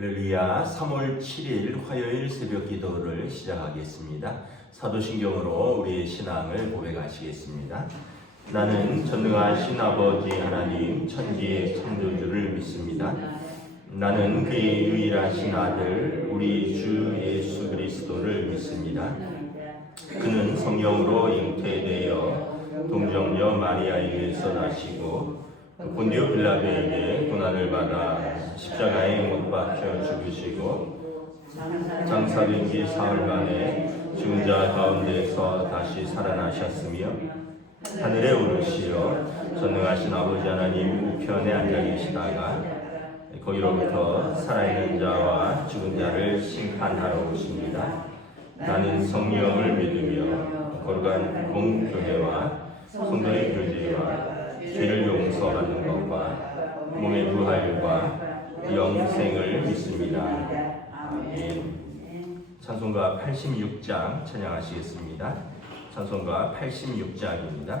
할렐루야. 3월 7일 화요일 새벽 기도를 시작하겠습니다. 사도신경으로 우리의 신앙을 고백하시겠습니다. 나는 전능하신 아버지 하나님 천지의 창조주를 믿습니다. 나는 그의 유일하신 아들 우리 주 예수 그리스도를 믿습니다. 그는 성령으로 잉태되어 동정녀 마리아에게서 나시고 본디오 빌라도에게 고난을 받아 십자가에 못 박혀 죽으시고 장사된 지 사흘 만에 죽은 자 가운데서 다시 살아나셨으며 하늘에 오르시어 전능하신 아버지 하나님 우편에 앉아 계시다가 거기로부터 살아있는 자와 죽은 자를 심판하러 오십니다. 나는 성령을 믿으며 거룩한 공교회와 성도의 교제와 죄를 용서받는 것과 몸의 부활과 영생을 믿습니다. 아멘. 찬송가 86장 찬양하시겠습니다. 찬송가 86장입니다.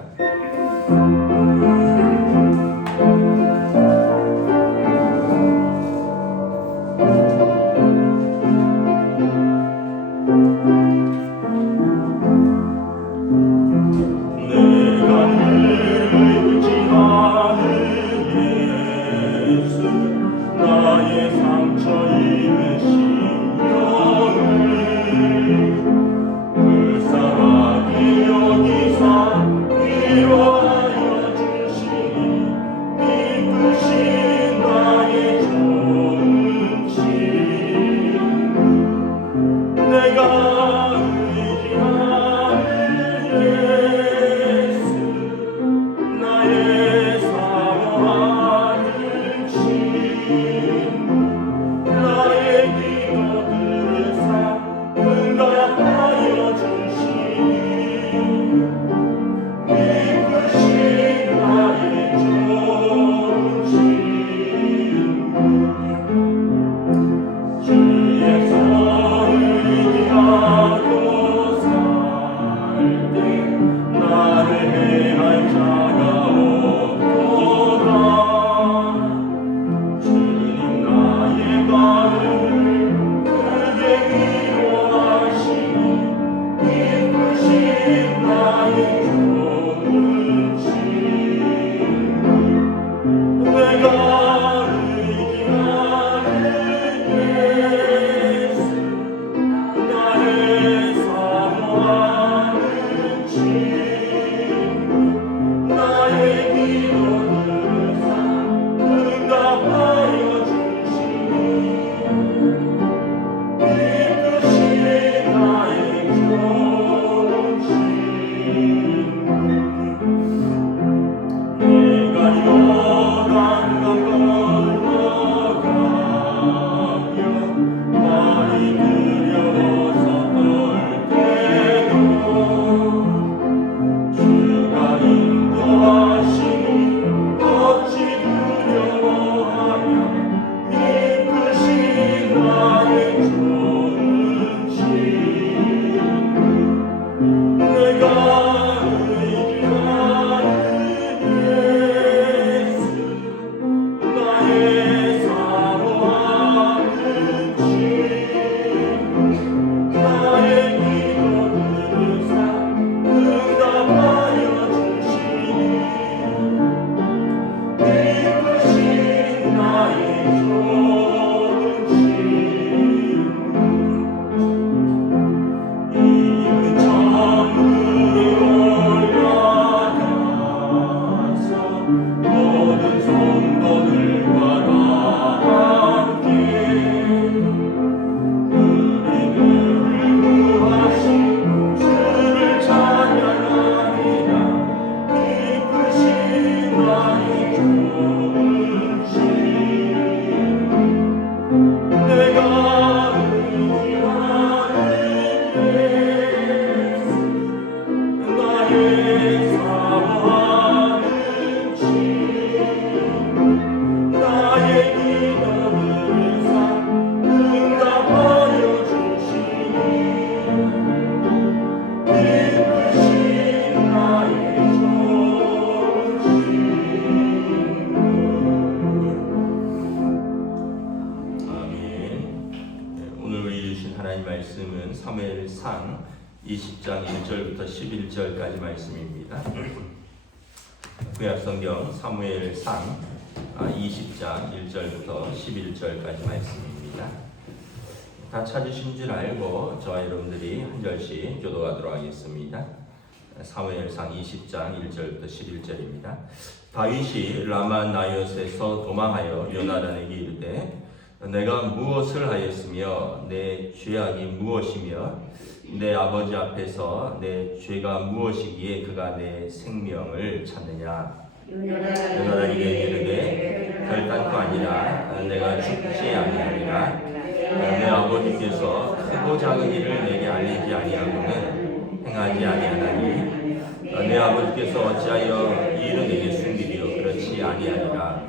하나님 말씀은 사무엘상 20장 1절부터 11절까지 말씀입니다. 구약성경 사무엘상 20장 1절부터 11절까지 말씀입니다. 다 찾으신 줄 알고 저와 여러분들이 한 절씩 교도하도록 하겠습니다. 사무엘상 20장 1절부터 11절입니다. 다윗이 라마 나요스에서 도망하여 요나단에게 이르되 내가 무엇을 하였으며 내 죄악이 무엇이며 내 아버지 앞에서 내 죄가 무엇이기에 그가 내 생명을 찾느냐. 요나단에게 이르되 결단코 아니라 내가 죽지 아니하리라. 내 아버지께서 크고 작은 일을 내게 알리지 아니하고는 행하지 아니하나니 내 아버지께서 어찌하여 이 일을 내게 숨기리요. 그렇지 아니하리라.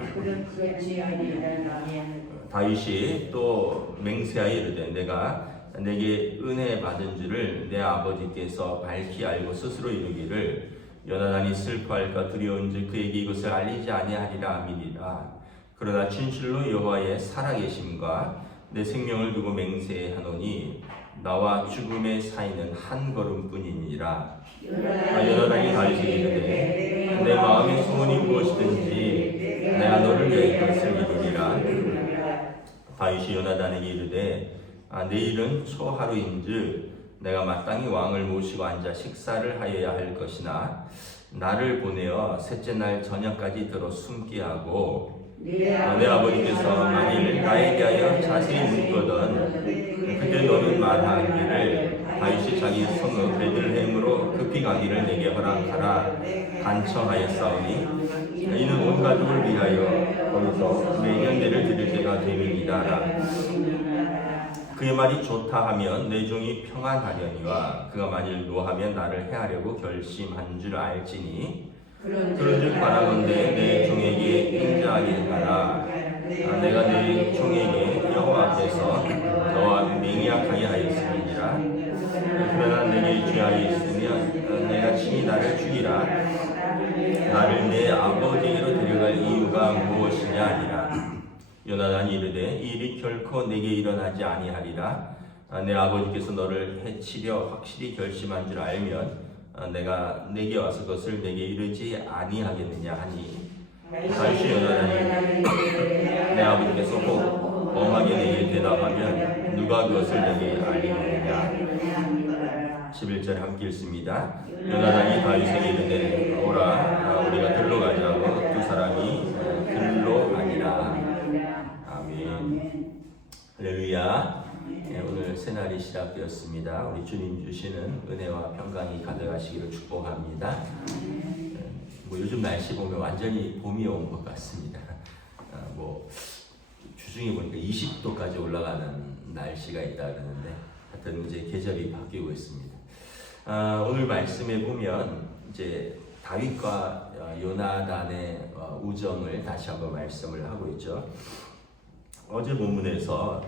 다윗이 또 맹세하여 이르되 내가 내게 은혜 받은 줄을 내 아버지께서 밝히 알고 스스로 이르기를 요나단이 슬퍼할까 두려운즉 그에게 이것을 알리지 아니하리라 하미니라. 그러나 진실로 여호와의 살아계심과 내 생명을 두고 맹세하노니 나와 죽음의 사이는 한 걸음뿐이니라. 요나단이 다윗에게 이르되 내 마음의 소원이 무엇이든지 내가 너를 위해 그것을 이루리라. 다윗이 요나단에게 이르되 내일은 초하루인즉 내가 마땅히 왕을 모시고 앉아 식사를 하여야 할 것이나 나를 보내어 셋째 날 저녁까지 들어 숨게 하고 내 아버지께서 만일 나에게 하여 자세히 묻거든 그때 너는 말하기를 다윗이 자기 성읍 베들레헴으로 급히 가기를 내게 허락하라 간청하였사오니 이는 온 가족을 위하여 거기서 매년 내를 드릴 때가 됨이니라. 그의 말이 좋다 하면 내 종이 평안하려니와 그가 만일 노하면 나를 해하려고 결심한 줄 알지니 그런즉 바라건대 내 종에게 응자하게 하라. 내가 내 종에게 여호와 앞에서 너와 맹약하게 하였음이니라. 그러나 내게 죄악이 있으면 내가 친히 나를 죽이라. 나를 내 아버지에게로 데려갈 이유가 무엇이냐 하니라. 요나단이 이르되 이 일이 결코 내게 일어나지 아니하리라. 내 아버지께서 너를 해치려 확실히 결심한 줄 알면 내가 내게 와서 그것을 내게 이르지 아니하겠느냐 하니 다윗이 요나단이 내 아버지께서 꼭 엄하게 내게 대답하면 누가 그것을 내게 알리겠느냐. 11절 함께 읽습니다. 요나단이 다윗에게 이르되 오라 우리가 들로 가자고 두 사람이 들로 가니라. 아멘. 할렐루야. 오늘 새날이 시작되었습니다. 우리 주님 주시는 은혜와 평강이 가득하시기를 축복합니다. 요즘 날씨 보면 완전히 봄이 온 것 같습니다. 주중에 보니까 20도까지 올라가는 날씨가 있다 그러는데 하여튼 이제 계절이 바뀌고 있습니다. 오늘 말씀에 보면 이제 다윗과 요나단의 우정을 다시 한번 말씀을 하고 있죠. 어제 본문에서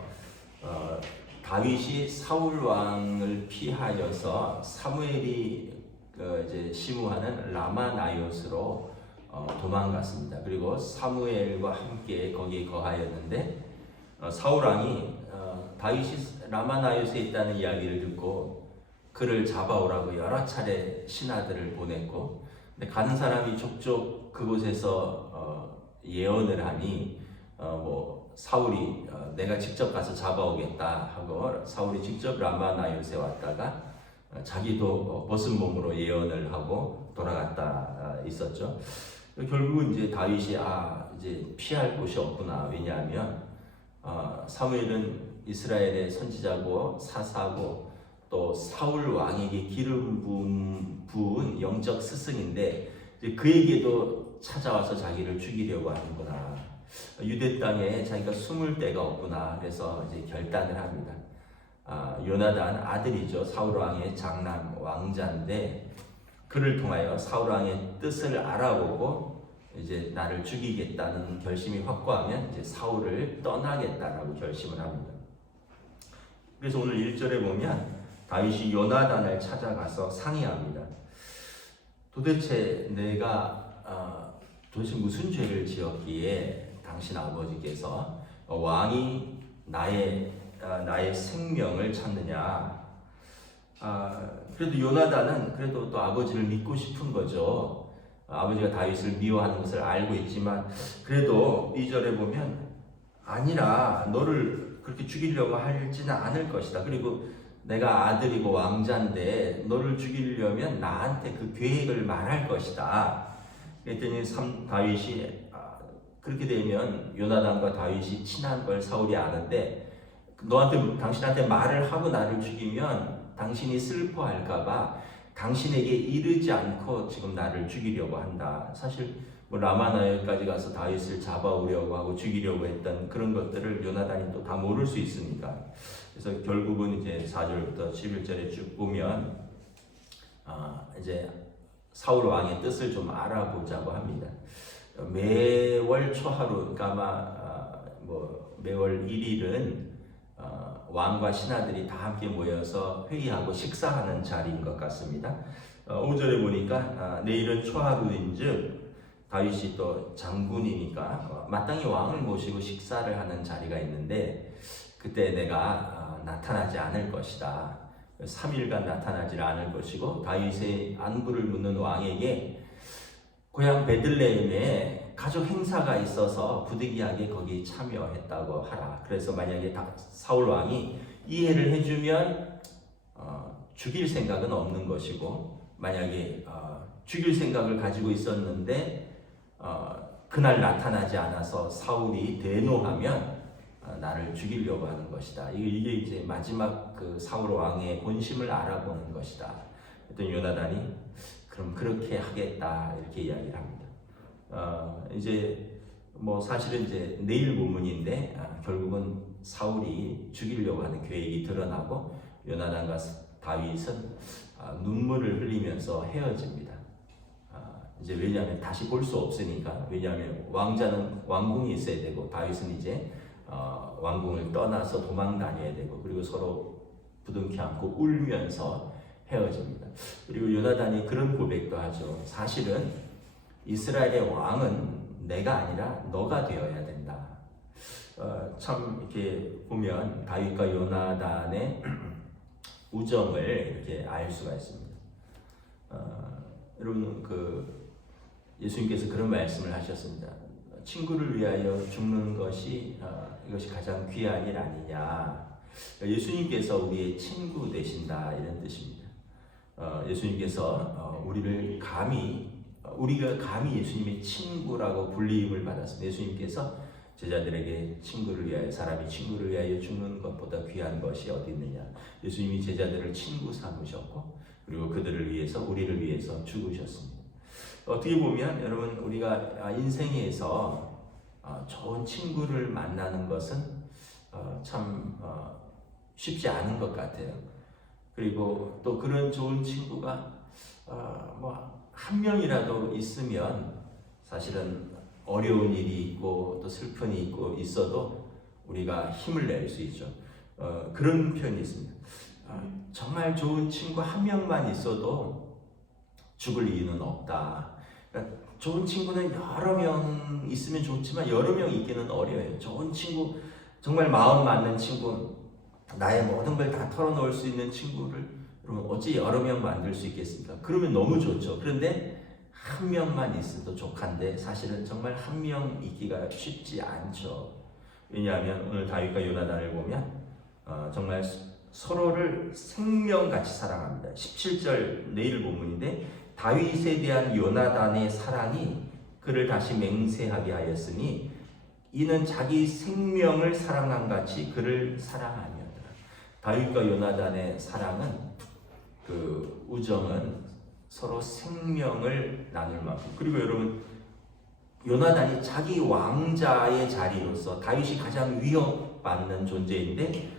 다윗이 사울 왕을 피하여서 사무엘이 이제 시무하는 라마 나요스로 도망갔습니다. 그리고 사무엘과 함께 거기에 거하였는데 사울 왕이 다윗이 라마 나요스에 있다는 이야기를 듣고 그를 잡아오라고 여러 차례 신하들을 보냈고, 근데 가는 사람이 족족 그곳에서 예언을 하니 사울이 내가 직접 가서 잡아오겠다 하고 사울이 직접 라마나요스에 왔다가 자기도 벗은 몸으로 예언을 하고 돌아갔다 있었죠. 결국은 이제 다윗이 이제 피할 곳이 없구나. 왜냐하면 사무엘은 이스라엘의 선지자고 사사고 또 사울 왕에게 기름 부은 영적 스승인데 그에게도 찾아와서 자기를 죽이려고 하는구나. 유대 땅에 자기가 숨을 데가 없구나. 그래서 이제 결단을 합니다. 요나단 아들이죠. 사울 왕의 장남 왕자인데 그를 통하여 사울 왕의 뜻을 알아보고 이제 나를 죽이겠다는 결심이 확고하면 이제 사울을 떠나겠다라고 결심을 합니다. 그래서 오늘 1절에 보면 다윗이 요나단을 찾아가서 상의합니다. 도대체 내가 도대체 무슨 죄를 지었기에 당신 아버지께서 왕이 나의 나의 생명을 찾느냐? 그래도 요나단은 그래도 또 아버지를 믿고 싶은 거죠. 아버지가 다윗을 미워하는 것을 알고 있지만 그래도 2절에 보면 아니라 너를 그렇게 죽이려고 하지는 않을 것이다. 그리고 내가 아들이고 왕자인데 너를 죽이려면 나한테 그 계획을 말할 것이다. 그랬더니 다윗이 그렇게 되면 요나단과 다윗이 친한 걸 사울이 아는데 당신한테 말을 하고 나를 죽이면 당신이 슬퍼할까봐 당신에게 이르지 않고 지금 나를 죽이려고 한다. 사실 뭐 라마나엘까지 가서 다윗을 잡아오려고 하고 죽이려고 했던 그런 것들을 요나단이 또 다 모를 수 있으니까. 그래서 결국은 이제 4절부터 11절에 쭉 보면 이제 사울 왕의 뜻을 좀 알아보자고 합니다. 매월 초하루, 그러니까 아마 매월 1일은 왕과 신하들이 다 함께 모여서 회의하고 식사하는 자리인 것 같습니다. 5절에 보니까 내일은 초하루인즉 다윗이 또 장군이니까 마땅히 왕을 모시고 식사를 하는 자리가 있는데 그때 내가 나타나지 않을 것이다. 3일간 나타나지 않을 것이고 다윗의 안부를 묻는 왕에게 고향 베들레헴에 가족 행사가 있어서 부득이하게 거기 참여했다고 하라. 그래서 만약에 사울 왕이 이해를 해주면 죽일 생각은 없는 것이고 만약에 죽일 생각을 가지고 있었는데 그날 나타나지 않아서 사울이 대노하면 나를 죽이려고 하는 것이다. 이게 이제 마지막 그 사울 왕의 본심을 알아보는 것이다. 그랬더니 요나단이 그럼 그렇게 하겠다 이렇게 이야기를 합니다. 이제 사실은 이제 내일 본문인데 결국은 사울이 죽이려고 하는 계획이 드러나고 요나단과 다윗은 눈물을 흘리면서 헤어집니다. 이제 왜냐하면 다시 볼 수 없으니까. 왜냐하면 왕자는 왕궁이 있어야 되고 다윗은 이제 왕궁을 떠나서 도망 다녀야 되고 그리고 서로 부둥켜 안고 울면서 헤어집니다. 그리고 요나단이 그런 고백도 하죠. 사실은 이스라엘의 왕은 내가 아니라 너가 되어야 된다. 참 이렇게 보면 다윗과 요나단의 우정을 이렇게 알 수가 있습니다. 여러분 예수님께서 그런 말씀을 하셨습니다. 친구를 위하여 죽는 것이 이것이 가장 귀한 일 아니냐. 예수님께서 우리의 친구 되신다 이런 뜻입니다. 예수님께서 우리가 감히 예수님의 친구라고 불리임을 받았습니다. 예수님께서 제자들에게 사람이 친구를 위하여 죽는 것보다 귀한 것이 어디 있느냐. 예수님이 제자들을 친구 삼으셨고 그리고 우리를 위해서 죽으셨습니다. 어떻게 보면 여러분 우리가 인생에서 좋은 친구를 만나는 것은 참 쉽지 않은 것 같아요. 그리고 또 그런 좋은 친구가 한 명이라도 있으면 사실은 어려운 일이 있고 또 슬픈 일이 있어도 우리가 힘을 낼 수 있죠. 그런 표현이 있습니다. 정말 좋은 친구 한 명만 있어도 죽을 이유는 없다. 그러니까 좋은 친구는 여러 명 있으면 좋지만 여러 명 있기는 어려워요. 좋은 친구, 정말 마음 맞는 친구, 나의 모든 걸 다 털어놓을 수 있는 친구를 여러분 어찌 여러 명 만들 수 있겠습니까? 그러면 너무 좋죠. 그런데 한 명만 있어도 족한데 사실은 정말 한 명 있기가 쉽지 않죠. 왜냐하면 오늘 다윗과 요나단을 보면 정말 서로를 생명같이 사랑합니다. 17절 내일 본문인데 다윗에 대한 요나단의 사랑이 그를 다시 맹세하게 하였으니 이는 자기 생명을 사랑한 같이 그를 사랑하며. 다윗과 요나단의 사랑은 그 우정은 서로 생명을 나눌 만큼. 그리고 여러분 요나단이 자기 왕자의 자리로서 다윗이 가장 위협받는 존재인데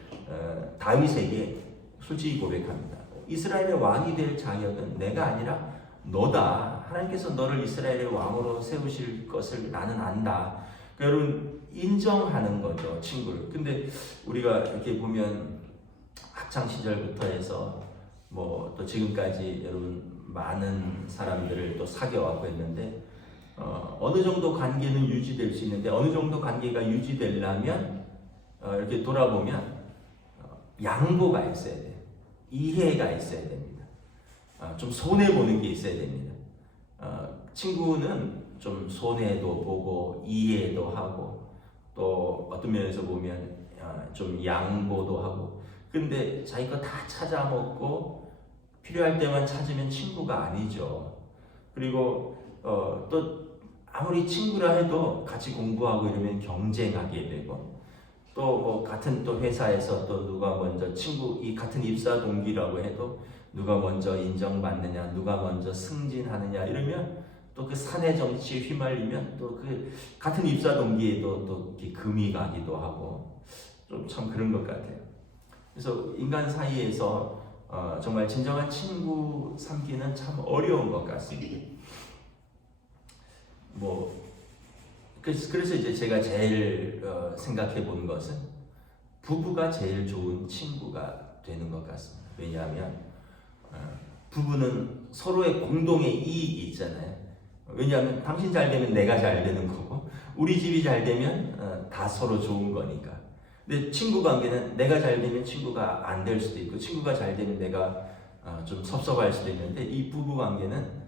다윗에게 솔직히 고백합니다. 이스라엘의 왕이 될 자격은 내가 아니라 너다. 하나님께서 너를 이스라엘의 왕으로 세우실 것을 나는 안다. 그러니까 여러분 인정하는 거죠, 친구를. 근데 우리가 이렇게 보면 학창 시절부터 해서 또 지금까지 여러분 많은 사람들을 또 사귀어왔고 했는데 어느 정도 관계는 유지될 수 있는데 어느 정도 관계가 유지되려면 이렇게 돌아보면 양보가 있어야 돼요. 이해가 있어야 됩니다. 좀 손해보는 게 있어야 됩니다. 친구는 좀 손해도 보고 이해도 하고 또 어떤 면에서 보면 좀 양보도 하고, 근데 자기 거 다 찾아 먹고 필요할 때만 찾으면 친구가 아니죠. 그리고 또 아무리 친구라 해도 같이 공부하고 이러면 경쟁하게 되고, 또 뭐 같은 또 회사에서 또 누가 먼저 이 같은 입사 동기라고 해도 누가 먼저 인정받느냐, 누가 먼저 승진하느냐 이러면 또 그 사내 정치에 휘말리면 또 그 같은 입사 동기에도 또 이렇게 금이 가기도 하고, 좀 참 그런 것 같아요. 그래서 인간 사이에서 정말 진정한 친구 삼기는 참 어려운 것 같습니다. 그래서 이제 제가 제일 생각해 본 것은 부부가 제일 좋은 친구가 되는 것 같습니다. 왜냐하면 부부는 서로의 공동의 이익이 있잖아요. 왜냐하면 당신 잘 되면 내가 잘 되는 거고, 우리 집이 잘 되면 다 서로 좋은 거니까. 근데 친구 관계는 내가 잘 되면 친구가 안 될 수도 있고, 친구가 잘 되면 내가 좀 섭섭할 수도 있는데, 이 부부 관계는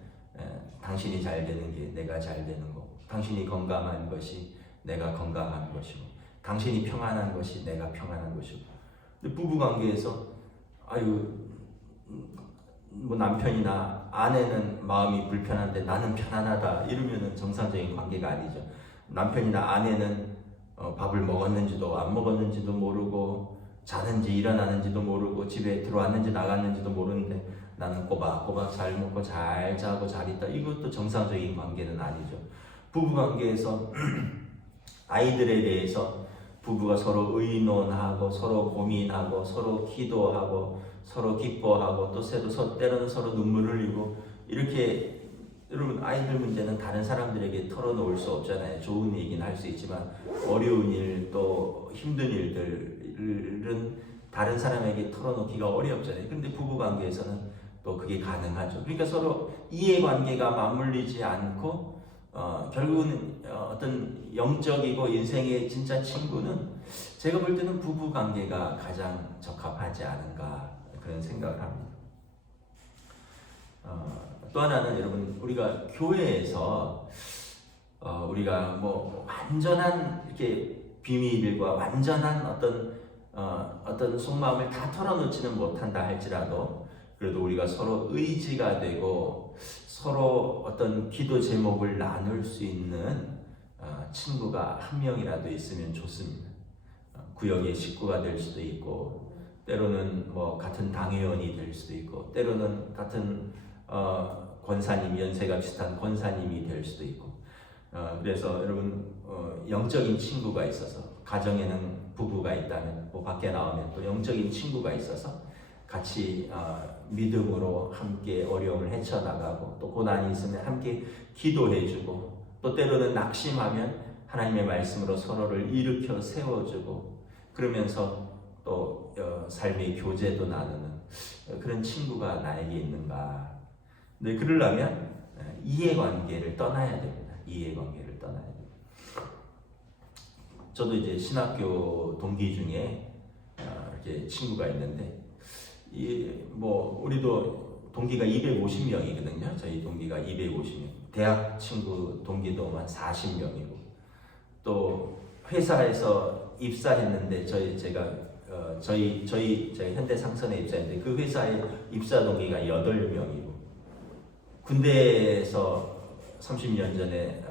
당신이 잘 되는 게 내가 잘 되는 거고, 당신이 건강한 것이 내가 건강한 것이고, 당신이 평안한 것이 내가 평안한 것이고. 근데 부부 관계에서 뭐 남편이나 아내는 마음이 불편한데 나는 편안하다 이러면은 정상적인 관계가 아니죠. 남편이나 아내는 밥을 먹었는지도 안 먹었는지도 모르고, 자는지 일어나는지도 모르고, 집에 들어왔는지 나갔는지도 모르는데 나는 꼬박꼬박 잘 먹고 잘 자고 잘 있다. 이것도 정상적인 관계는 아니죠. 부부 관계에서 아이들에 대해서 부부가 서로 의논하고 서로 고민하고 서로 기도하고 서로 기뻐하고 또 때로는 서로 눈물 흘리고, 이렇게 여러분 아이들 문제는 다른 사람들에게 털어놓을 수 없잖아요. 좋은 얘기는 할 수 있지만 어려운 일 또 힘든 일들은 다른 사람에게 털어놓기가 어렵잖아요. 근데 부부 관계에서는 또 그게 가능하죠. 그러니까 서로 이해관계가 맞물리지 않고 결국은 어떤 영적이고 인생의 진짜 친구는 제가 볼 때는 부부 관계가 가장 적합하지 않은가 그런 생각을 합니다. 또 하나는 여러분, 우리가 교회에서 우리가 뭐 완전한 이렇게 비밀과 완전한 어떤 속마음을 다 털어놓지는 못한다 할지라도, 그래도 우리가 서로 의지가 되고 서로 어떤 기도 제목을 나눌 수 있는 친구가 한 명이라도 있으면 좋습니다. 구역의 식구가 될 수도 있고, 때로는 뭐 같은 당회원이 될 수도 있고, 때로는 같은 권사님, 연세가 비슷한 권사님이 될 수도 있고, 그래서 여러분 영적인 친구가 있어서, 가정에는 부부가 있다면 뭐 밖에 나오면 또 영적인 친구가 있어서 같이 믿음으로 함께 어려움을 헤쳐나가고, 또 고난이 있으면 함께 기도해주고, 또 때로는 낙심하면 하나님의 말씀으로 서로를 일으켜 세워주고, 그러면서 또 삶의 교제도 나누는 그런 친구가 나에게 있는가. 근데 그러려면 이해관계를 떠나야 됩니다. 이해관계를 떠나야 됩니다. 저도 이제 신학교 동기 중에 이렇게 친구가 있는데, 뭐 우리도 동기가 250명이거든요. 저희 동기가 250명. 대학 친구 동기도 한 40명이고, 또 회사에서 입사했는데 저희 현대상선에 입사했는데 그 회사의 입사 동기가 8명이고, 군대에서 30년 전에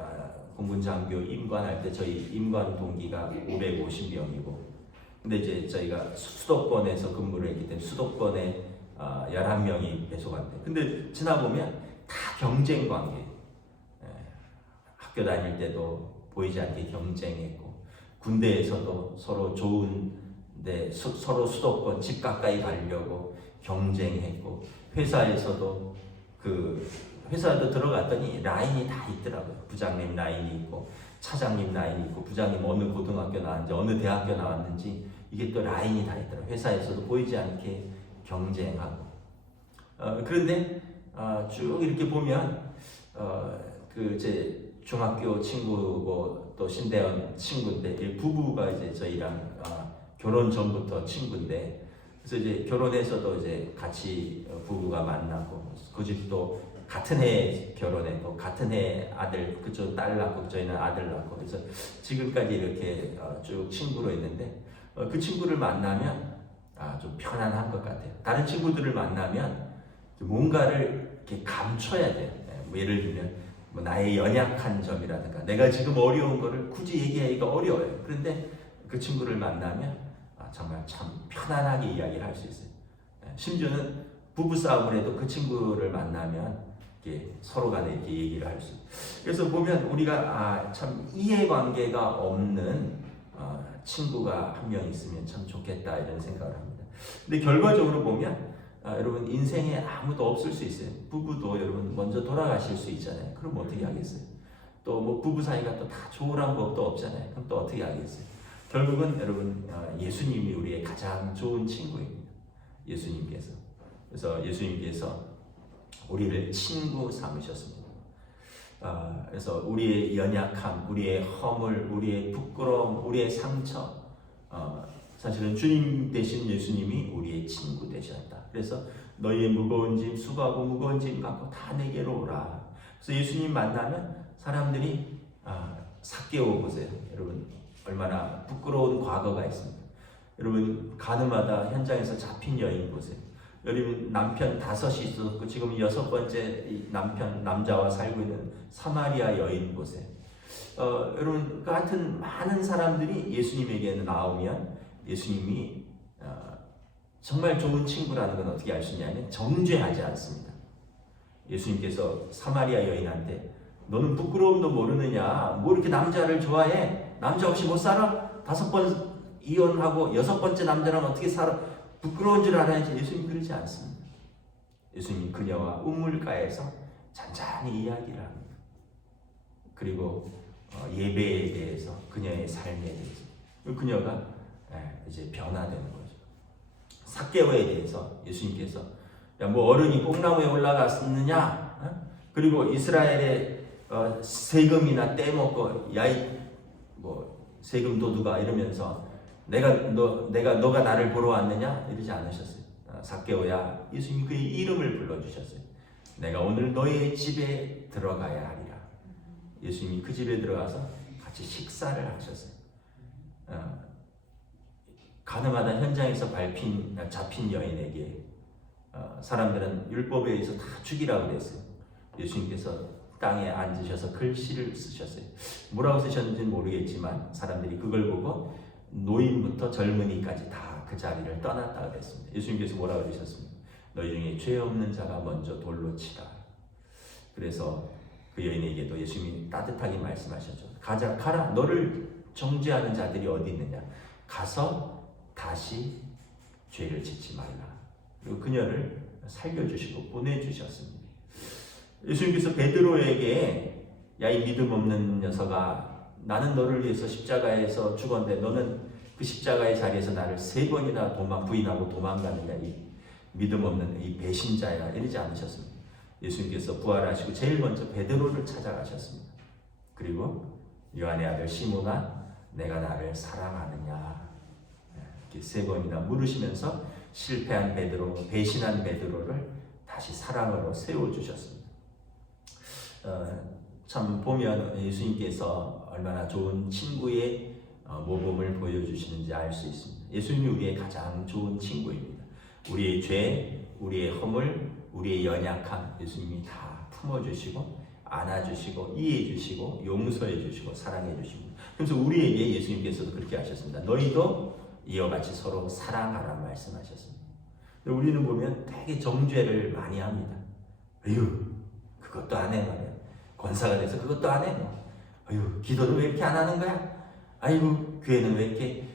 공군장교 임관할 때 저희 임관 동기가 550명이고, 근데 이제 저희가 수도권에서 근무를 했기 때문에 수도권에 11명이 배속한대. 근데 지나보면 다 경쟁 관계. 학교 다닐 때도 보이지 않게 경쟁했고, 군대에서도 서로 좋은데 서로 수도권 집 가까이 가려고 경쟁했고, 회사에서도 회사도 들어갔더니 라인이 다 있더라고요. 부장님 라인이 있고, 차장님 라인이 있고, 부장님 어느 고등학교 나왔는지, 어느 대학교 나왔는지, 이게 또 라인이 다 있더라고요. 회사에서도 보이지 않게 경쟁하고. 그런데 쭉 이렇게 보면 제 중학교 친구고 또 신대원 친구인데, 부부가 이제 저희랑 결혼 전부터 친구인데, 그래서 이제 결혼해서도 이제 같이 부부가 만나고 그 집도 같은 해에 결혼했고 같은 해에 아들 그쪽 딸 낳고 저희는 아들 낳고 그래서 지금까지 이렇게 쭉 친구로 있는데 그 친구를 만나면 좀 편안한 것 같아요. 다른 친구들을 만나면 뭔가를 이렇게 감춰야 돼요. 뭐 예를 들면 뭐 나의 연약한 점이라든가 내가 지금 어려운 거를 굳이 얘기하기가 어려워요. 그런데 그 친구를 만나면 정말 참 편안하게 이야기를 할 수 있어요. 심지어는 부부싸움을 해도 그 친구를 만나면 이렇게 서로 간에 이렇게 얘기를 할 수 있어요. 그래서 보면 우리가 참 이해관계가 없는 친구가 한 명 있으면 참 좋겠다 이런 생각을 합니다. 근데 결과적으로 보면 여러분 인생에 아무도 없을 수 있어요. 부부도 여러분 먼저 돌아가실 수 있잖아요. 그럼 어떻게 하겠어요? 또 뭐 부부 사이가 또 다 좋으란 법도 없잖아요. 그럼 또 어떻게 하겠어요? 결국은 여러분 예수님이 우리의 가장 좋은 친구입니다. 예수님께서. 그래서 예수님께서 우리를 친구 삼으셨습니다. 그래서 우리의 연약함, 우리의 허물, 우리의 부끄러움, 우리의 상처, 사실은 주님 대신 예수님이 우리의 친구 되셨다. 그래서 너희의 무거운 짐 수고하고 무거운 짐 갖고 다 내게로 오라. 그래서 예수님 만나면 사람들이 삭개오 보세요. 여러분 얼마나 부끄러운 과거가 있습니다. 여러분 가늠하다 현장에서 잡힌 여인 보세요. 여러분 남편 5이 있었고 지금 6번째 남자와 살고 있는 사마리아 여인 보세요. 여러분 그 같은 많은 사람들이 예수님에게 나오면 예수님이 정말 좋은 친구라는 건 어떻게 알 수 있냐면 정죄하지 않습니다. 예수님께서 사마리아 여인한테 너는 부끄러움도 모르느냐? 뭐 이렇게 남자를 좋아해? 남자 없이 못 살아? 5번 이혼하고 6번째 남자랑 어떻게 살아? 부끄러운 줄 알아야지. 예수님 그러지 않습니다. 예수님이 그녀와 우물가에서 잔잔히 이야기를 합니다. 그리고 예배에 대해서 그녀의 삶에 대해서 그녀가 이제 변화되는 거죠. 삭개오에 대해서 예수님께서 야, 뭐 어른이 뽕나무에 올라갔느냐? 그리고 이스라엘의 세금이나 떼먹고 야이 뭐 세금 도둑아 이러면서 너가 나를 보러 왔느냐 이러지 않으셨어요. 삭개오야 예수님이 그의 이름을 불러주셨어요. 내가 오늘 너의 집에 들어가야 하리라. 예수님이 그 집에 들어가서 같이 식사를 하셨어요. 가늠하다 현장에서 잡힌 여인에게 사람들은 율법에 의해서 다 죽이라고 그랬어요. 예수님께서 땅에 앉으셔서 글씨를 쓰셨어요. 뭐라고 쓰셨는지는 모르겠지만 사람들이 그걸 보고 노인부터 젊은이까지 다 그 자리를 떠났다 그랬습니다. 예수님께서 뭐라고 그러셨습니까? 너희 중에 죄 없는 자가 먼저 돌로 치라. 그래서 그 여인에게도 예수님이 따뜻하게 말씀하셨죠. 가라. 너를 정죄하는 자들이 어디 있느냐. 가서 다시 죄를 짓지 말라. 그리고 그녀를 살려주시고 보내주셨습니다. 예수님께서 베드로에게 야 이 믿음 없는 녀석아 나는 너를 위해서 십자가에서 죽었는데 너는 그 십자가의 자리에서 나를 3번이나 부인하고 도망가느냐 이 믿음 없는 이 배신자야 이러지 않으셨습니다. 예수님께서 부활하시고 제일 먼저 베드로를 찾아가셨습니다. 그리고 요한의 아들 시몬아 내가 나를 사랑하느냐 이렇게 3번이나 물으시면서 실패한 베드로 배신한 베드로를 다시 사랑으로 세워주셨습니다. 참 보면 예수님께서 얼마나 좋은 친구의 모범을 보여주시는지 알 수 있습니다. 예수님이 우리의 가장 좋은 친구입니다. 우리의 죄, 우리의 허물, 우리의 연약함 예수님이 다 품어주시고 안아주시고 이해해주시고 용서해주시고 사랑해주십니다. 그래서 우리에게 예수님께서도 그렇게 하셨습니다. 너희도 이와 같이 서로 사랑하라 말씀하셨습니다. 우리는 보면 되게 정죄를 많이 합니다. 에휴 그것도 안 해 말이야. 권사가 돼서 그것도 안 해. 아유 기도는 왜 이렇게 안 하는 거야? 아이고 교회는 왜 이렇게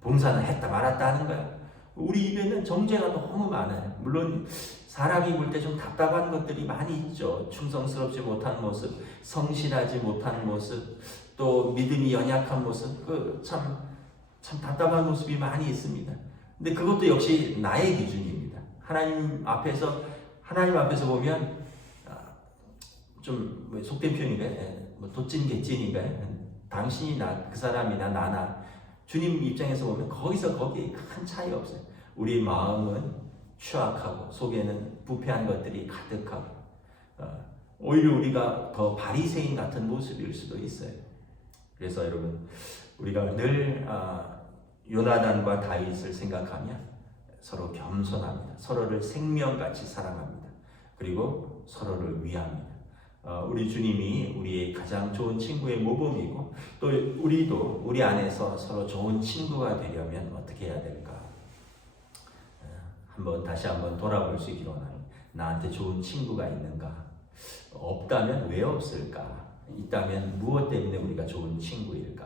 봉사는 했다 말았다 하는 거야? 우리 입에는 정죄가 너무 많아요. 물론 사람이 볼 때 좀 답답한 것들이 많이 있죠. 충성스럽지 못한 모습, 성실하지 못한 모습, 또 믿음이 연약한 모습, 참 답답한 모습이 많이 있습니다. 근데 그것도 역시 나의 기준입니다. 하나님 앞에서 보면 좀 속된 표현인가요? 도찐 개찐인가요? 당신이나 그 사람이나 나나 주님 입장에서 보면 거기에 큰 차이 없어요. 우리 마음은 추악하고 속에는 부패한 것들이 가득하고 오히려 우리가 더 바리새인 같은 모습일 수도 있어요. 그래서 여러분 우리가 늘 요나단과 다윗을 생각하면 서로 겸손합니다. 서로를 생명같이 사랑합니다. 그리고 서로를 위합니다. 우리 주님이 우리의 가장 좋은 친구의 모범이고 또 우리도 우리 안에서 서로 좋은 친구가 되려면 어떻게 해야 될까? 다시 한번 돌아볼 수 있기를 원합니다. 나한테 좋은 친구가 있는가? 없다면 왜 없을까? 있다면 무엇 때문에 우리가 좋은 친구일까?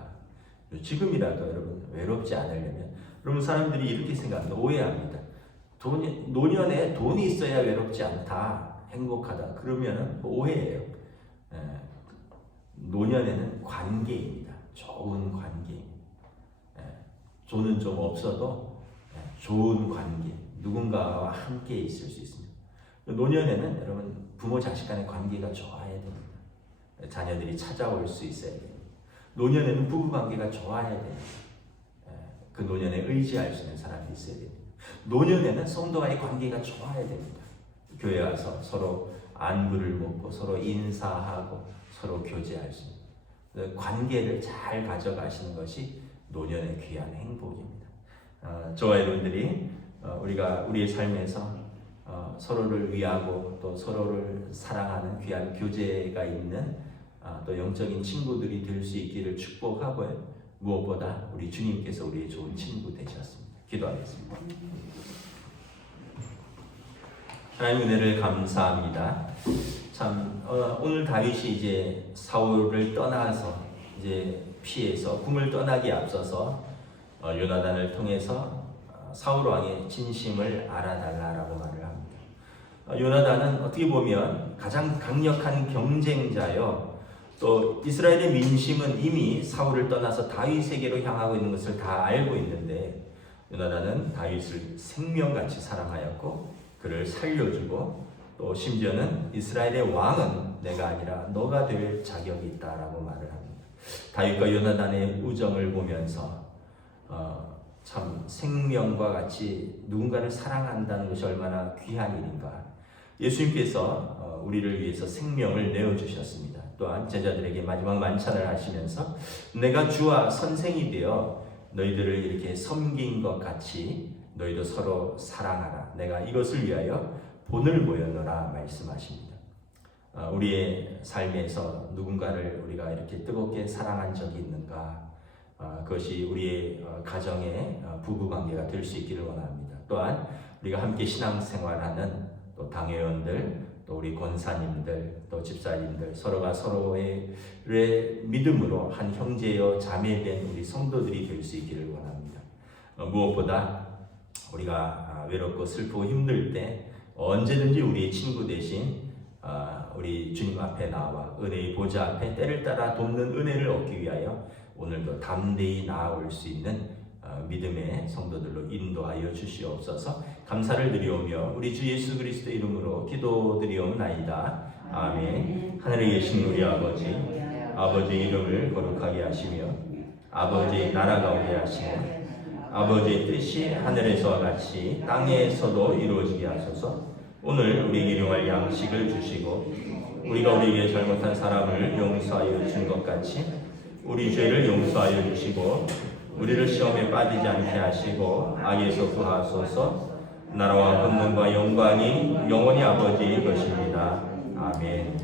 지금이라도 여러분 외롭지 않으려면 여러분 사람들이 이렇게 생각합니다. 오해합니다. 노년에 돈이 있어야 외롭지 않다. 행복하다. 그러면 오해예요. 노년에는 관계입니다. 좋은 관계. 돈은 좀 없어도 좋은 관계. 누군가와 함께 있을 수 있습니다. 노년에는 여러분 부모 자식 간의 관계가 좋아야 됩니다. 자녀들이 찾아올 수 있어야 됩니다. 노년에는 부부 관계가 좋아야 됩니다. 그 노년에 의지할 수 있는 사람이 있어야 됩니다. 노년에는 성도와의 관계가 좋아야 됩니다. 교회 와서 서로 안부를 묻고 서로 인사하고 서로 교제할 수 있는 관계를 잘 가져가시는 것이 노년의 귀한 행복입니다. 저와 여러분들이 우리가 우리의 삶에서 서로를 위하고 또 서로를 사랑하는 귀한 교제가 있는 또 영적인 친구들이 될 수 있기를 축복하고요. 무엇보다 우리 주님께서 우리의 좋은 친구 되셨습니다. 기도하겠습니다. 하나님 은혜를 감사합니다. 참 오늘 다윗이 이제 사울을 떠나서 이제 피해서 궁을 떠나기 앞서서 요나단을 통해서 사울 왕의 진심을 알아달라라고 말을 합니다. 요나단은 어떻게 보면 가장 강력한 경쟁자요. 또 이스라엘의 민심은 이미 사울을 떠나서 다윗에게로 향하고 있는 것을 다 알고 있는데 요나단은 다윗을 생명같이 사랑하였고 그를 살려주고 또 심지어는 이스라엘의 왕은 내가 아니라 너가 될 자격이 있다라고 말을 합니다. 다윗과 요나단의 우정을 보면서 참 생명과 같이 누군가를 사랑한다는 것이 얼마나 귀한 일인가. 예수님께서 우리를 위해서 생명을 내어주셨습니다. 또한 제자들에게 마지막 만찬을 하시면서 내가 주와 선생이 되어 너희들을 이렇게 섬긴 것 같이 너희도 서로 사랑하라. 내가 이것을 위하여 본을 보였노라 말씀하십니다. 우리의 삶에서 누군가를 우리가 이렇게 뜨겁게 사랑한 적이 있는가? 그것이 우리의 가정의 부부관계가 될 수 있기를 원합니다. 또한 우리가 함께 신앙생활하는 또 당회원들, 또 우리 권사님들, 또 집사님들 서로가 서로의 믿음으로 한 형제여 자매된 우리 성도들이 될 수 있기를 원합니다. 무엇보다 우리가 외롭고 슬프고 힘들 때 언제든지 우리의 친구 대신 우리 주님 앞에 나와 은혜의 보좌 앞에 때를 따라 돕는 은혜를 얻기 위하여 오늘도 담대히 나아올 수 있는 믿음의 성도들로 인도하여 주시옵소서. 감사를 드리오며 우리 주 예수 그리스도의 이름으로 기도드리옵나이다. 아멘. 하늘에 계신 우리 아버지, 아버지의 이름을 거룩하게 하시며 아버지의 나라가 오게 하시며 아버지의 뜻이 하늘에서와 같이 땅에서도 이루어지게 하소서. 오늘 우리에게 일용할 양식을 주시고 우리가 우리에게 잘못한 사람을 용서하여 준 것 같이 우리 죄를 용서하여 주시고 우리를 시험에 빠지지 않게 하시고 악에서 구하소서. 나라와 권능과 영광이 영원히 아버지의 것입니다. 아멘.